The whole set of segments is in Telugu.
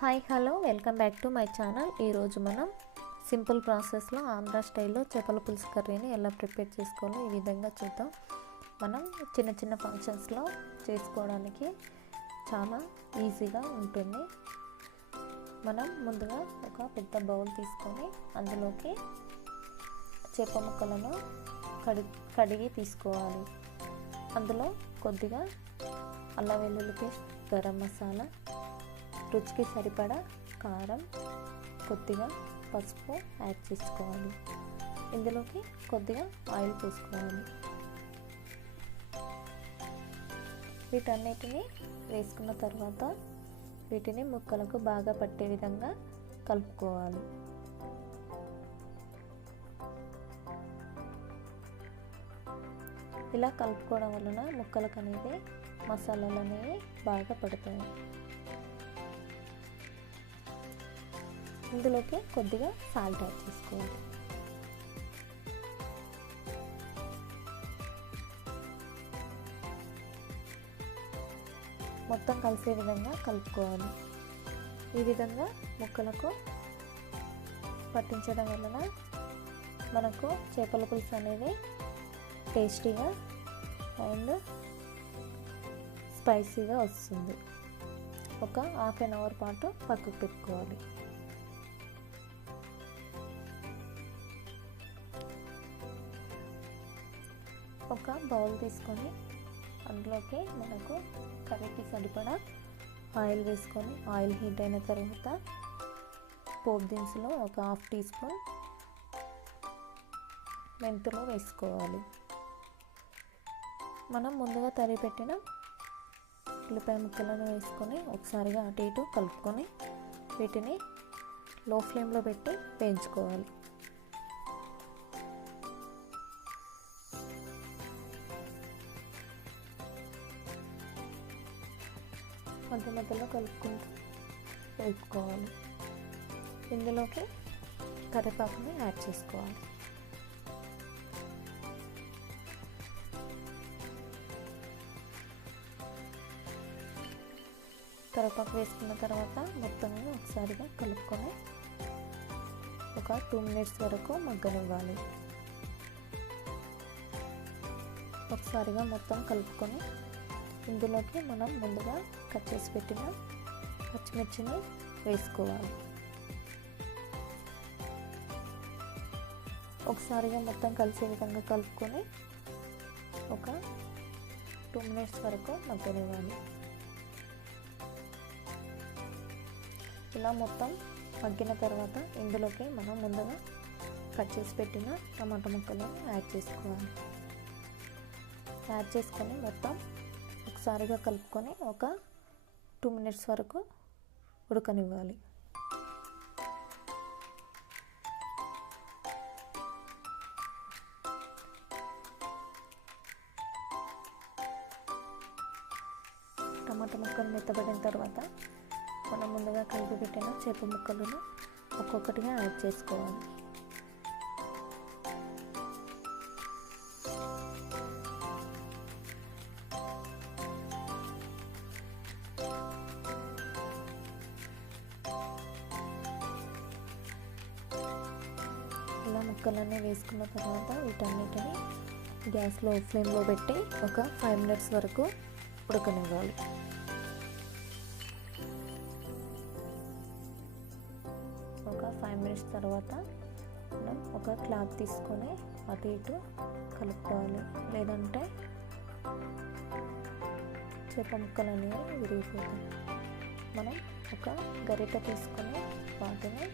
Hi hello welcome back to my channel. ఈరోజు మనం సింపుల్ ప్రాసెస్లో ఆంధ్ర స్టైల్లో చేపల పులుసు కర్రీని ఎలా ప్రిపేర్ చేసుకోవాలో ఈ విధంగా చూద్దాం. మనం చిన్న చిన్న ఫంక్షన్స్లో చేసుకోవడానికి చాలా ఈజీగా ఉంటుంది. మనం ముందుగా ఒక పెద్ద బౌల్ తీసుకొని అందులోకి చేప ముక్కలను కడిగి తీసుకోవాలి. అందులో కొద్దిగా అల్లం వెల్లుల్లి పేస్ట్, గరం మసాలా, రుచికి సరిపడా కారం, కొద్దిగా పసుపు యాడ్ చేసుకోవాలి. ఇందులోకి కొద్దిగా ఆయిల్ పోసుకోవాలి. వీటన్నిటిని వేసుకున్న తర్వాత వీటిని ముక్కలకు బాగా పట్టే విధంగా కలుపుకోవాలి. ఇలా కలుపుకోవడం వలన ముక్కలకు అనేది మసాలాలు అనేవి బాగా పడతాయి. ఇందులోకి కొద్దిగా సాల్ట్ యాడ్ చేసుకోవాలి. మొత్తం కలిసే విధంగా కలుపుకోవాలి. ఈ విధంగా ముక్కలకు పట్టించడం వలన మనకు చేపల పులుసు అనేది టేస్టీగా అండ్ స్పైసీగా వస్తుంది. ఒక హాఫ్ అన్ అవర్ పాటు పక్కకు పెట్టుకోవాలి. ఒక బౌల్ తీసుకొని అందులోకి మనకు కర్రీకి సరిపడా ఆయిల్ వేసుకొని ఆయిల్ హీట్ అయిన తర్వాత పోపు దినుసులు ఒక హాఫ్ టీ స్పూన్ మెంతులు వేసుకోవాలి. మనం ముందుగా తరిగి పెట్టిన ఉల్లిపాయ ముక్కలను వేసుకొని ఒకసారిగా అటు ఇటు కలుపుకొని వీటిని లో ఫ్లేమ్లో పెట్టి వేయించుకోవాలి. మధ్య మధ్యలో కలుపుకుంటూ వేపుకోవాలి. ఇందులోకి కరివేపాకుని యాడ్ చేసుకోవాలి. కరివేపాకు వేసుకున్న తర్వాత మొత్తంగా ఒకసారిగా కలుపుకొని ఒక 2 minutes వరకు మగ్గనివ్వాలి. ఒకసారిగా మొత్తం కలుపుకొని ఇందులోకి మనం ముందుగా కట్ చేసి పెట్టిన పచ్చిమిర్చిని వేసుకోవాలి. ఒకసారిగా మొత్తం కలిసే విధంగా కలుపుకొని ఒక 2 minutes వరకు మగ్గనివ్వాలి. ఇలా మొత్తం మగ్గిన తర్వాత ఇందులోకి మనం ముందుగా కట్ చేసి పెట్టిన టమాటా ముక్కలను యాడ్ చేసుకోవాలి. యాడ్ చేసుకొని మొత్తం ఒకసారిగా కలుపుకొని ఒక 2 minutes వరకు ఉడకనివ్వాలి. టమాటా ముక్కలు మెత్తబడిన తర్వాత మనం ముందుగా కలిపి పెట్టిన చేప ముక్కలను ఒక్కొక్కటిగా యాడ్ చేసుకోవాలి. ఇలా ముక్కలన్నీ వేసుకున్న తర్వాత వీటన్నిటిని గ్యాస్లో ఫ్లేమ్లో పెట్టి ఒక 5 minutes వరకు ఉడకనివ్వాలి. ఒక 5 minutes తర్వాత మనం ఒక క్లాత్ తీసుకొని అటు ఇటు కలుపుకోవాలి. లేదంటే చేప ముక్కలు అనేవి విరిగిపోతాయి. మనం ఒక గరిట తీసుకొని వాటిని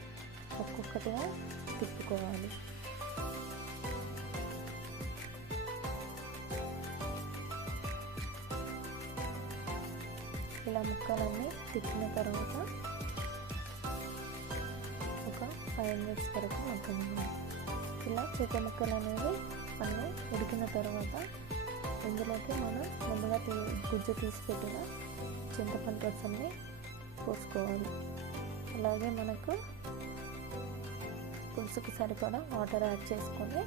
ఒక్కొక్కటిగా తిప్పుకోవాలి. ఇలా ముక్కలన్నీ తిప్పిన తర్వాత ఒక 5 minutes వరకు మగ్గనివ్వాలి. ఇలా చేప ముక్కలు అనేవి అన్నీ ఉడికిన తర్వాత ఇందులోకి మనం ముందుగా గుజ్జు తీసి పెట్టిన చింతపండు రసాన్ని పోసుకోవాలి. అలాగే మనకు పులుసుకి సరిపడా వాటర్ యాడ్ చేసుకొని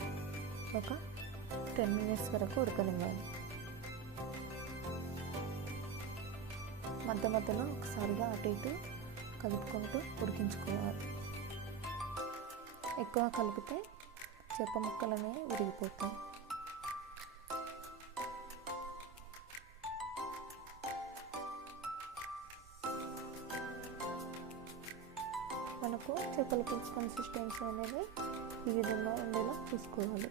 ఒక 10 minutes వరకు ఉడకనివ్వాలి. మధ్య మధ్యలో ఒకసారిగా అటు ఇటు కలుపుకుంటూ ఉడికించుకోవాలి. ఎక్కువ కలిపితే చేప ముక్కలు అనేవి ఉడికిపోతాయి. మనకు చేపల పులుసు కన్సిస్టెన్సీ అనేది ఈ విధంగా ఉండేలా చూసుకోవాలి.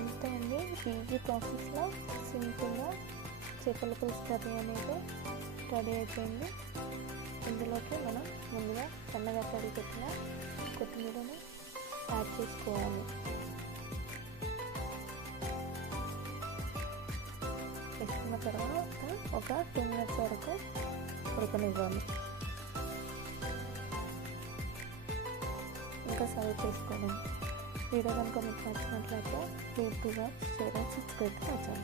అంతే అండి, ఈజీ ప్రాసెస్లో సింపుల్గా చేపల పులుసు కర్రీ అనేది రెడీ అయిపోయింది. ఇందులోకి మనం ముందుగా సన్నగా తరిగి పెట్టిన కొత్తిమీరను యాడ్ చేసుకోవాలి. వేసుకున్న తర్వాత ఒక 2 మినిట్స్ వరకు ఉడకనివ్వాలి. ఇంకా సర్వ్ చేసుకోవాలి. వీడియో కనుక మీకు నచ్చినట్లయితే please do like, share and subscribe to my channel.